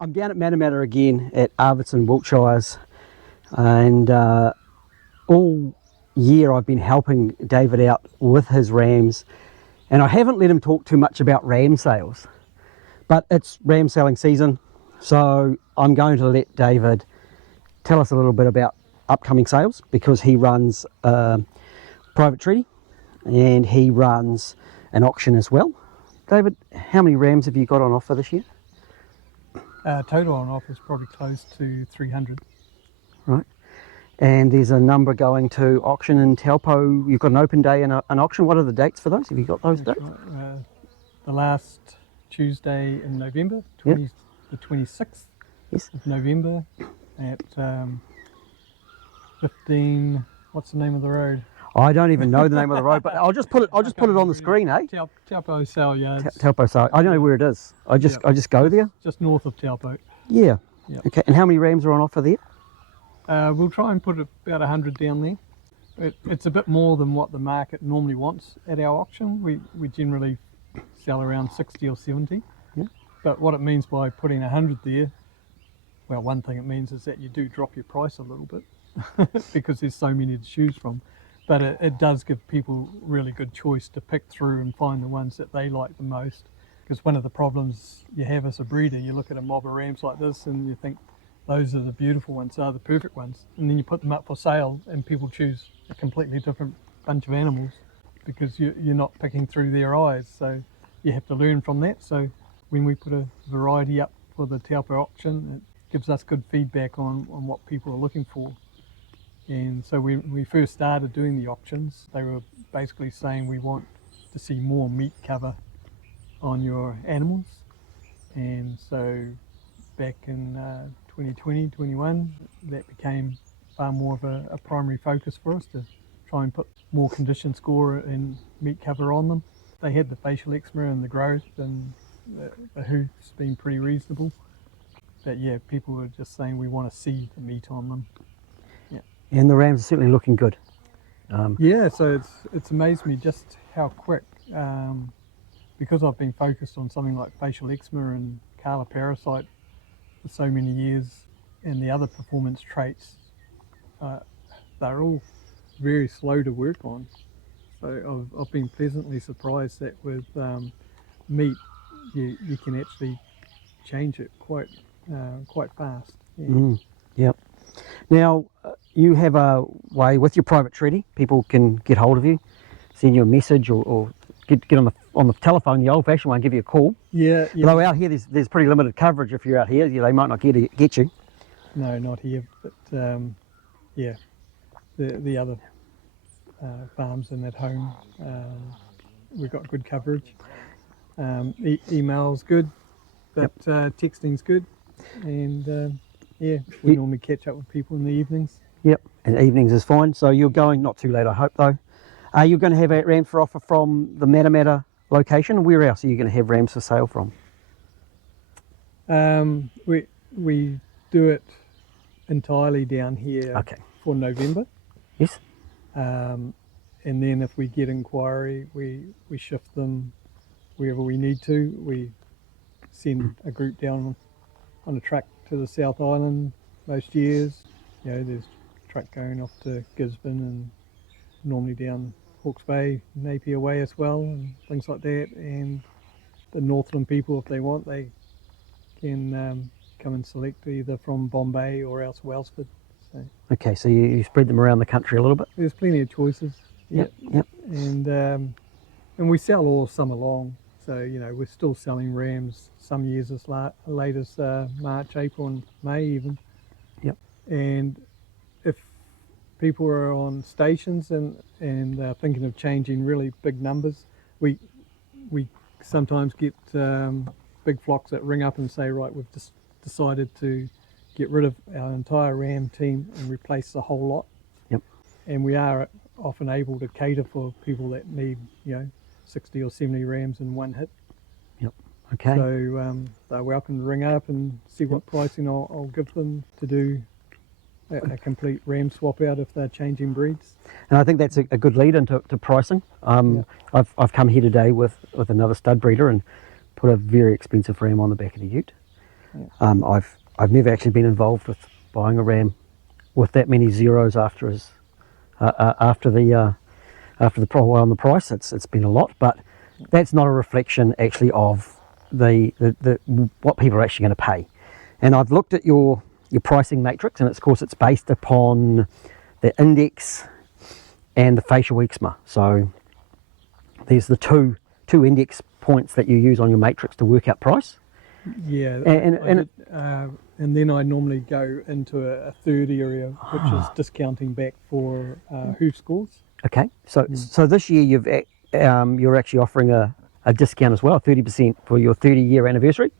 I'm down at Matamata again at Arvidson Wiltshires, and all year I've been helping David out with his rams, and I haven't let him talk too much about ram sales, but it's ram selling season, so I'm going to let David tell us a little bit about upcoming sales, because he runs a private treaty and he runs an auction as well. David, how many rams have you got on offer this year? Total on offer is probably close to 300. Right. And there's a number going to auction in Taupo. You've got an open day and an auction. What are the dates for those? Have you got those dates? Right. The last Tuesday in November, Yep. the 26th Yes. of November at 15, what's the name of the road? I don't even know the name of the road, but I'll just put it on the screen, eh? Taupo Sale Yards. Taupo. So I don't know where it is. I just go there. Just north of Taupo. Yeah. Yep. Okay. And how many rams are on offer there? We'll try and put about 100 down there. It's a bit more than what the market normally wants at our auction. We generally sell around 60 or 70. Yeah. But what it means by putting 100 there, well, one thing it means is that you do drop your price a little bit because there's so many to choose from. But it does give people really good choice to pick through and find the ones that they like the most. Because one of the problems you have as a breeder, you look at a mob of rams like this and you think those are the beautiful ones, are the perfect ones. And then you put them up for sale and people choose a completely different bunch of animals because you're not picking through their eyes. So you have to learn from that. So when we put a variety up for the Taupo auction, it gives us good feedback on what people are looking for. And so when we first started doing the auctions, they were basically saying we want to see more meat cover on your animals. And so back in 2020, 21, that became far more of a primary focus for us to try and put more condition score and meat cover on them. They had the facial eczema and the growth, and the hoof's been pretty reasonable. But yeah, people were just saying we want to see the meat on them. And the rams are certainly looking good. Yeah, so it's amazed me just how quick, because I've been focused on something like facial eczema and Kala parasite for so many years, and the other performance traits, they're all very slow to work on. So I've been pleasantly surprised that with meat, you can actually change it quite fast. Yeah. Yep. Now, you have a way with your private treaty, people can get hold of you, send you a message, or get on the telephone, the old-fashioned one, give you a call. Yeah. Although out here, there's pretty limited coverage if you're out here. They might not get you. No, not here, but yeah, the other farms and at home, we've got good coverage. Email's good, but texting's good, and yeah, we normally catch up with people in the evenings. Yep, and evenings is fine. So you're going, not too late I hope though. Are you going to have rams for offer from the Matamata location? Where else are you going to have rams for sale from? We do it entirely down here for November. Yes. And then if we get inquiry, we shift them wherever we need to. We send a group down on a truck to the South Island most years. You know, there's a truck going off to Gisborne and normally down Hawke's Bay, Napier Way as well, and things like that. And the Northland people, if they want, they can come and select either from Bombay or else Wellsford. So Okay, so you spread them around the country a little bit? there's plenty of choices. Yep. And we sell all summer long. So, you know, we're still selling rams some years as late as March, April and May even. Yep. And if people are on stations and thinking of changing really big numbers, we sometimes get big flocks that ring up and say, right, we've just decided to get rid of our entire ram team and replace the whole lot. Yep. And we are often able to cater for people that need, 60 or 70 rams in one hit. Yep. Okay. So they're welcome to ring up and see what pricing I'll give them to do a complete ram swap out if they're changing breeds. And I think that's a good lead into pricing. I've come here today with another stud breeder and put a very expensive ram on the back of the ute. I've never actually been involved with buying a ram with that many zeros after the on the price. It's been a lot, but that's not a reflection actually of the what people are actually going to pay. And I've looked at your pricing matrix, and of course it's based upon the index and the facial eczema. So there's the two index points that you use on your matrix to work out price. Yeah, and then I normally go into a third area, which is discounting back for hoof scores. Okay, so this year you're actually offering a discount as well, 30% for your 30-year anniversary.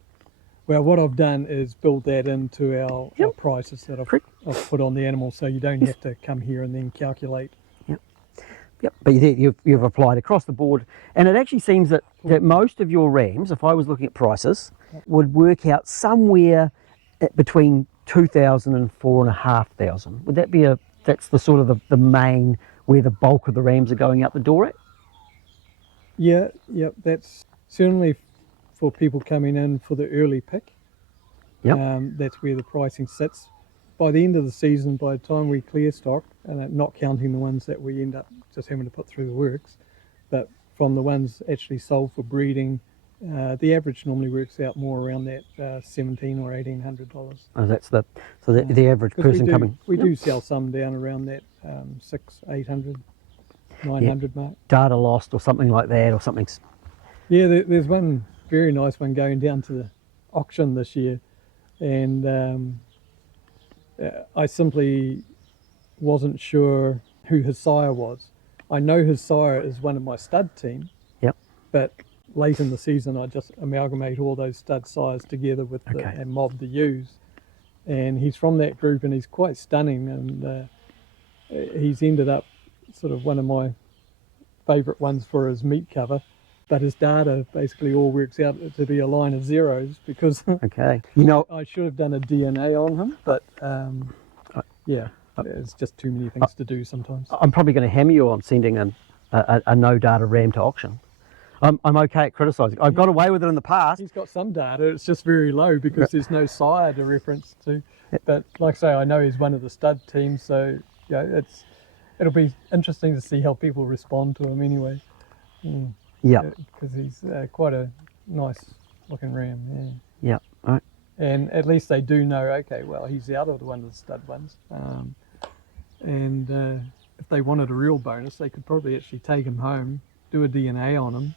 Well, what I've done is build that into our prices that I've put on the animal, so you don't have to come here and then calculate. Yep, but you've applied across the board, and it actually seems that most of your rams, if I was looking at prices, would work out somewhere between 2,000 and 4,500. Would that be that's the sort of the main, where the bulk of the rams are going out the door at? Yeah, that's certainly for people coming in for the early pick. Yep. That's where the pricing sits. By the end of the season, by the time we clear stock, and not counting the ones that we end up just having to put through the works, but from the ones actually sold for breeding, the average normally works out more around that $1,700 or $1,800. Oh, that's the average person coming. We do sell some down around that $600, $800, $900 mark. Data lost or something like that, or something. Yeah, there's one very nice one going down to the auction this year, and I simply wasn't sure who his sire was. I know his sire is one of my stud team. Yep. But late in the season, I just amalgamate all those stud sires together with and mob the ewes. And he's from that group, and he's quite stunning. And he's ended up sort of one of my favourite ones for his meat cover. But his data basically all works out to be a line of zeros because I should have done a DNA on him, but there's just too many things to do sometimes. I'm probably going to hammer you on sending a no data ram to auction. I'm okay at criticising. I've got away with it in the past. He's got some data, it's just very low because there's no sire to reference to. But like I say, I know he's one of the stud teams, so it'll be interesting to see how people respond to him anyway. Yeah, because he's quite a nice looking ram. Yeah. Right. And at least they do know. Okay, well, he's out of one of the stud ones. And if they wanted a real bonus, they could probably actually take him home, do a DNA on him,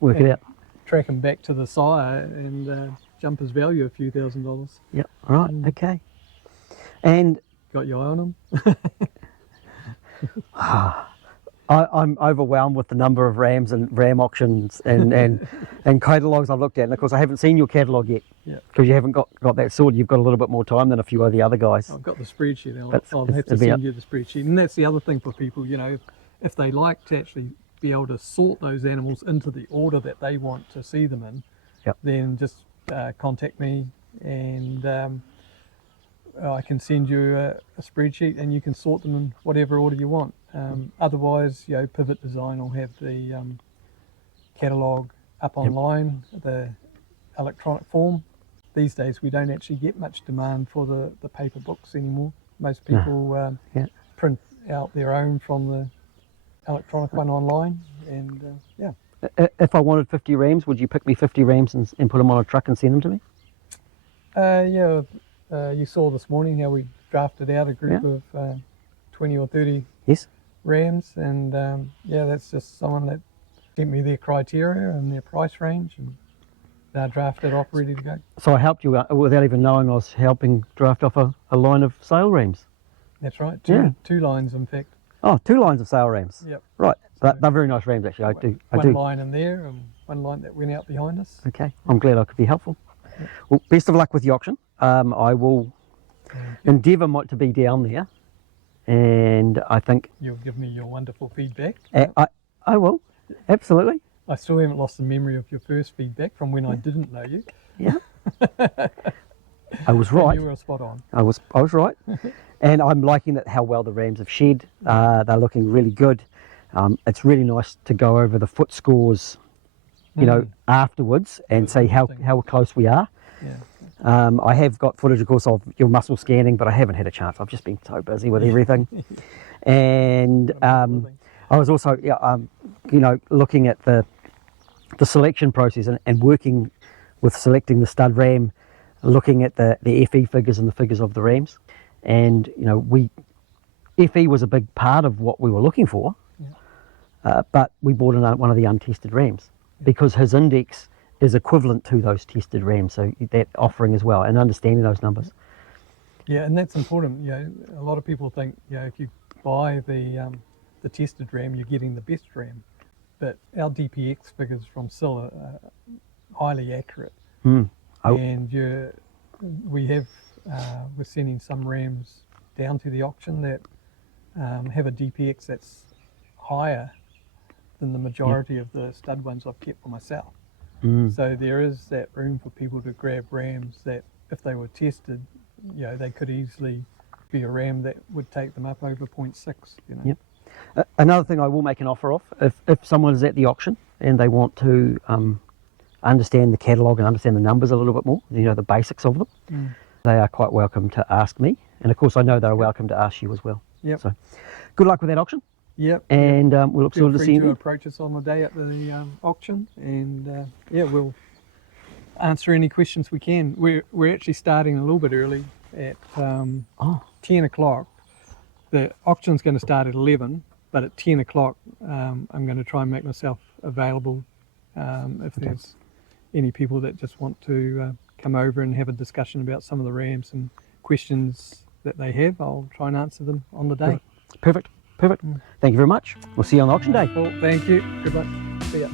work it out, track him back to the sire, and jump his value a few $1,000s. Yep. Right. Okay. And got your eye on him? I'm overwhelmed with the number of rams and ram auctions and catalogues I've looked at. And of course, I haven't seen your catalogue yet because you haven't got that sorted. You've got a little bit more time than a few of the other guys. I've got the spreadsheet. I'll have to send you the spreadsheet. And that's the other thing for people, if they like to actually be able to sort those animals into the order that they want to see them in, then just contact me and I can send you a spreadsheet and you can sort them in whatever order you want. Otherwise, Pivot Design will have the catalogue up online, the electronic form. These days, we don't actually get much demand for the paper books anymore. Most people print out their own from the electronic one online, and If I wanted 50 rams, would you pick me 50 rams and put them on a truck and send them to me? You saw this morning how we drafted out a group of 20 or 30 rams, and that's just someone that sent me their criteria and their price range, and they're drafted off, ready to go. So I helped you without even knowing I was helping draft off a line of sale rams. That's right, two lines in fact. Oh, 2 lines of sale rams. Yep. Right, they're very nice rams actually. I do. One line in there and one line that went out behind us. Okay, I'm glad I could be helpful. Yep. Well, best of luck with the auction. I will endeavour to be down there, and I think you'll give me your wonderful feedback. I will, absolutely. I still haven't lost the memory of your first feedback from when I didn't know you. Yeah. I was right. You were spot on. I was right. And I'm liking how well the rams have shed. They're looking really good. It's really nice to go over the foot scores, afterwards and see how close we are. Yeah. I have got footage, of course, of your muscle scanning, but I haven't had a chance. I've just been so busy with everything. And I was also, looking at the selection process and working with selecting the stud ram, looking at the FE figures and the figures of the rams. And, FE was a big part of what we were looking for, but we bought in one of the untested rams because his index is equivalent to those tested rams, so that offering as well, and understanding those numbers. Yeah, and that's important. A lot of people think, if you buy the tested ram, you're getting the best ram, but our DPX figures from SIL are highly accurate. And we're sending some rams down to the auction that have a DPX that's higher than the majority of the stud ones I've kept for myself. So there is that room for people to grab rams that, if they were tested, they could easily be a ram that would take them up over 0.6. Yep. Another thing I will make an offer of, if someone is at the auction and they want to understand the catalogue and understand the numbers a little bit more, the basics of them, they are quite welcome to ask me. And of course, I know they're welcome to ask you as well. Yep. So good luck with that auction. Yep. And we'll look forward to seeing you. Approach us on the day at the auction, and we'll answer any questions we can. We're actually starting a little bit early at 10 o'clock. The auction's going to start at 11, but at 10 o'clock I'm going to try and make myself available if there's any people that just want to come over and have a discussion about some of the rams and questions that they have. I'll try and answer them on the day. Perfect. Thank you very much. We'll see you on the auction day. Cool. Thank you. Goodbye. See ya.